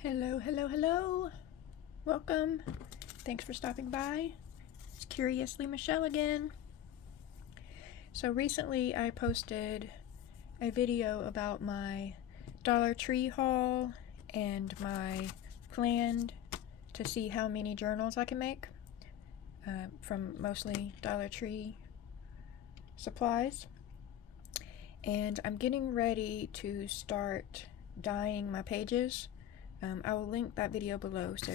Hello, hello, hello. Welcome. Thanks for stopping by. It's Curiously Michelle again. So recently I posted a video about my Dollar Tree haul and my plan to see how many journals I can make from mostly Dollar Tree supplies. And I'm getting ready to start dyeing my pages. I will link that video below so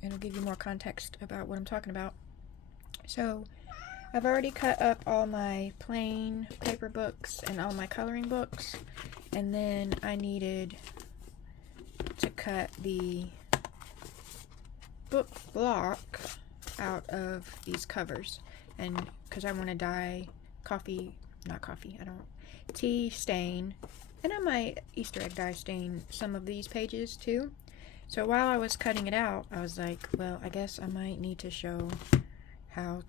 it'll give you more context about what I'm talking about. So I've already cut up all my plain paper books and all my coloring books, and then I needed to cut the book block out of these covers, and because I want to dye tea stain, and I might Easter egg dye stain some of these pages too. So while I was cutting it out, I was like, well, I guess I might need to show how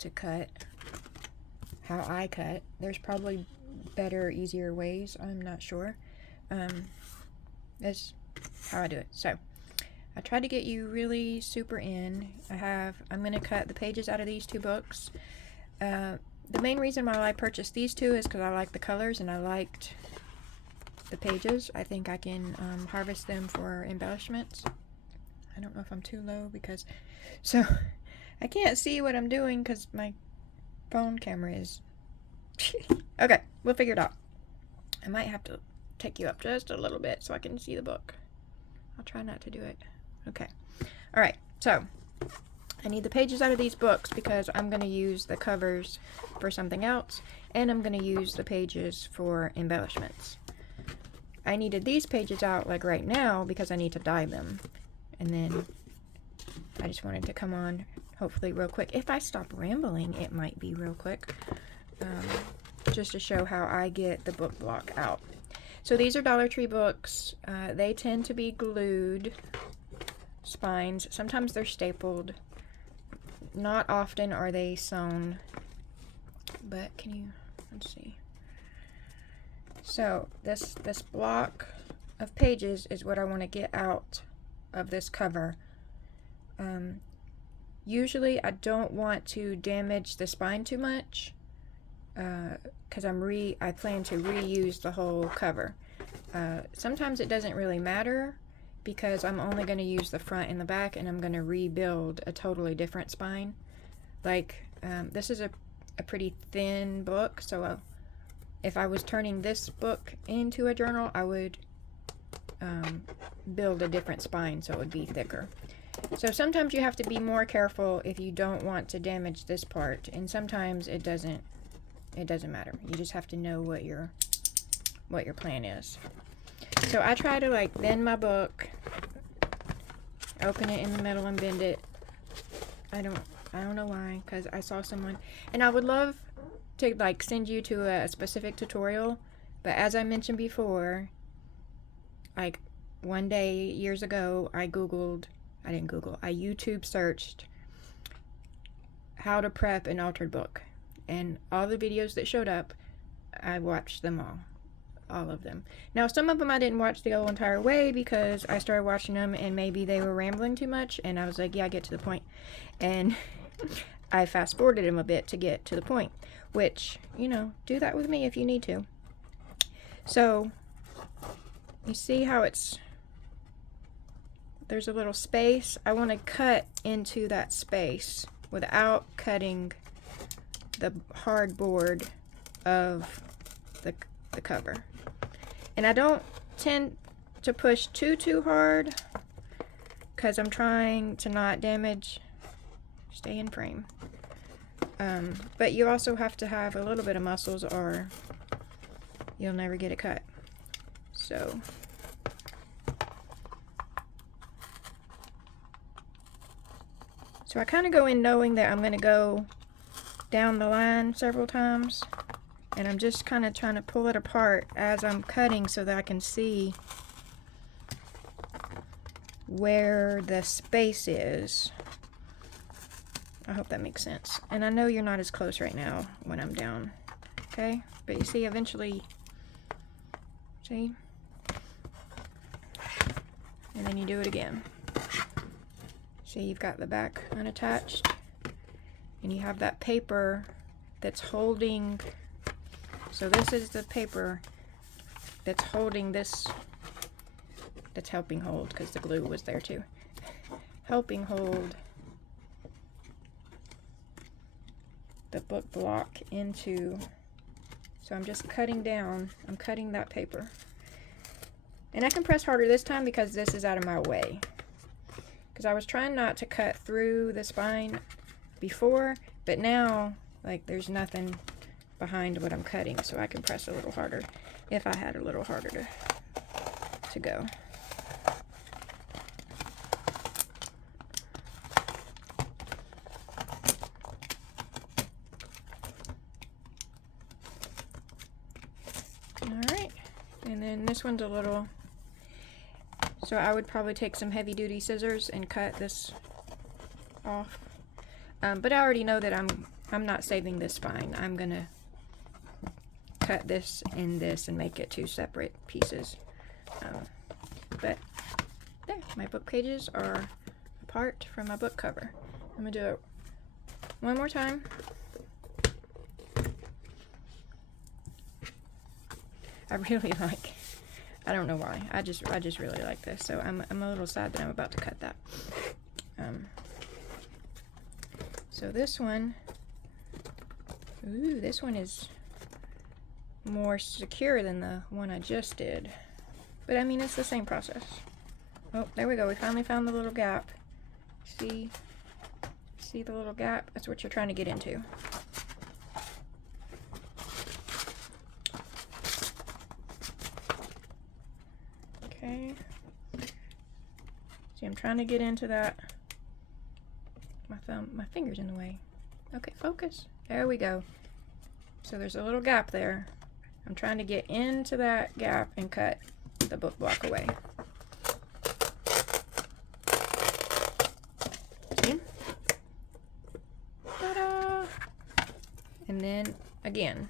I cut. There's probably better, easier ways. I'm not sure. That's how I do it. So I tried to get you really super in. I'm going to cut the pages out of these two books. The main reason why I purchased these two is because I like the colors and I liked the pages. I think I can harvest them for embellishments. I don't know if I'm too low so I can't see what I'm doing because my phone camera is okay, we'll figure it out. I might have to take you up just a little bit so I can see the book. I'll try not to do it. Okay, all right, so I need the pages out of these books because I'm going to use the covers for something else, and I'm going to use the pages for embellishments. I needed these pages out like right now because I need to dye them, and then I just wanted to come on hopefully real quick. If I stop rambling, it might be real quick, just to show how I get the book block out. So these are Dollar Tree books. They tend to be glued spines. Sometimes they're stapled. Not often are they sewn, but let's see. So this block of pages is what I want to get out of this cover. Usually I don't want to damage the spine too much because I plan to reuse the whole cover. Sometimes it doesn't really matter because I'm only going to use the front and the back, and I'm going to rebuild a totally different spine. Like this is a pretty thin book, so if I was turning this book into a journal, I would build a different spine so it would be thicker. So sometimes you have to be more careful if you don't want to damage this part, and sometimes it doesn't matter. You just have to know what your plan is. So I try to like bend my book, open it in the middle and bend it. I don't know why, because I saw someone, and I would love to like send you to a specific tutorial, but as I mentioned before, like one day years ago I YouTube searched how to prep an altered book, and all the videos that showed up, I watched them all of them. Now some of them I didn't watch the whole entire way because I started watching them and maybe they were rambling too much, and I was like, yeah, get to the point, and I fast forwarded them a bit to get to the point, which, do that with me if you need to. So you see how there's a little space. I want to cut into that space without cutting the hard board of the cover. And I don't tend to push too hard because I'm trying to not damage, stay in frame. But you also have to have a little bit of muscles or you'll never get it cut. So I kind of go in knowing that I'm going to go down the line several times, and I'm just kind of trying to pull it apart as I'm cutting so that I can see where the space is. I hope that makes sense. And I know you're not as close right now when I'm down, okay? But you see, eventually, see? and then you do it again. See, you've got the back unattached, and you have that paper that's holding, so this is the paper that's holding this, that's helping hold, because the glue was there too, helping hold the book block into, so I'm just cutting down, I'm cutting that paper. And I can press harder this time because this is out of my way. Because I was trying not to cut through the spine before, but now, like, there's nothing behind what I'm cutting, so I can press a little harder if I had a little harder to go. Alright, and then this one's a little, so I would probably take some heavy duty scissors and cut this off. But I already know that I'm not saving this spine. I'm gonna cut this and this and make it two separate pieces. But there, my book pages are apart from my book cover. I'm gonna do it one more time. I really like, I don't know why, I just really like this, so I'm a little sad that I'm about to cut that. So this one, ooh, this one is more secure than the one I just did, but I mean, it's the same process. Oh, there we go, we finally found the little gap. See the little gap? That's what you're trying to get into. Okay. See, I'm trying to get into that. My finger's in the way. Okay, focus. There we go. So there's a little gap there. I'm trying to get into that gap and cut the book block away. See? Ta-da! And then again.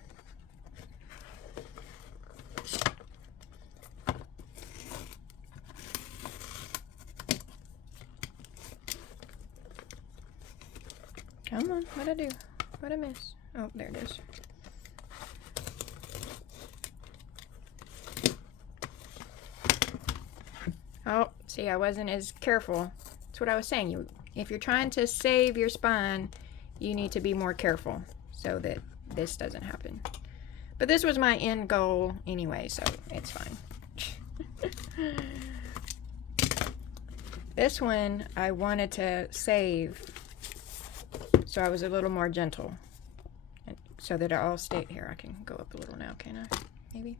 Come on, what'd I do? What'd I miss? Oh, there it is. Oh, see, I wasn't as careful. That's what I was saying. If you're trying to save your spine, you need to be more careful so that this doesn't happen. But this was my end goal anyway, so it's fine. This one I wanted to save, so I was a little more gentle, and so that it all stayed here. I can go up a little now, can I? Maybe.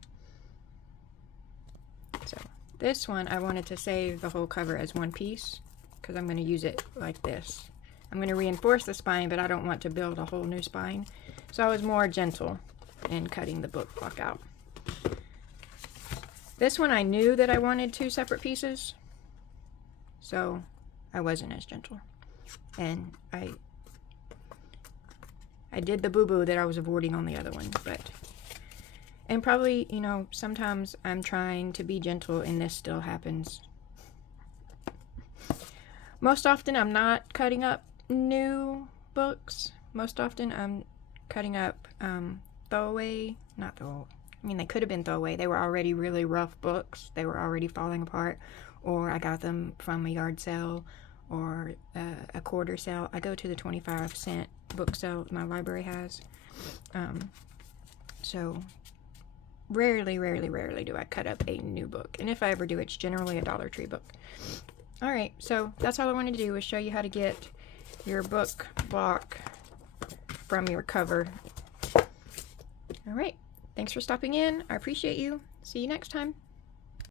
So this one I wanted to save the whole cover as one piece because I'm going to use it like this. I'm going to reinforce the spine, but I don't want to build a whole new spine, so I was more gentle in cutting the book block out. This one I knew that I wanted two separate pieces, so I wasn't as gentle, and I did the boo-boo that I was avoiding on the other one, and probably, you know, sometimes I'm trying to be gentle and this still happens. Most often I'm not cutting up new books. Most often I'm cutting up throwaway, not throwaway, I mean, they could have been throwaway. They were already really rough books. They were already falling apart, or I got them from a yard sale or a quarter sale. I go to the 25-cent book sale my library has. So rarely do I cut up a new book. And if I ever do, it's generally a Dollar Tree book. Alright, so that's all I wanted to do, was show you how to get your book block from your cover. Alright, thanks for stopping in. I appreciate you. See you next time.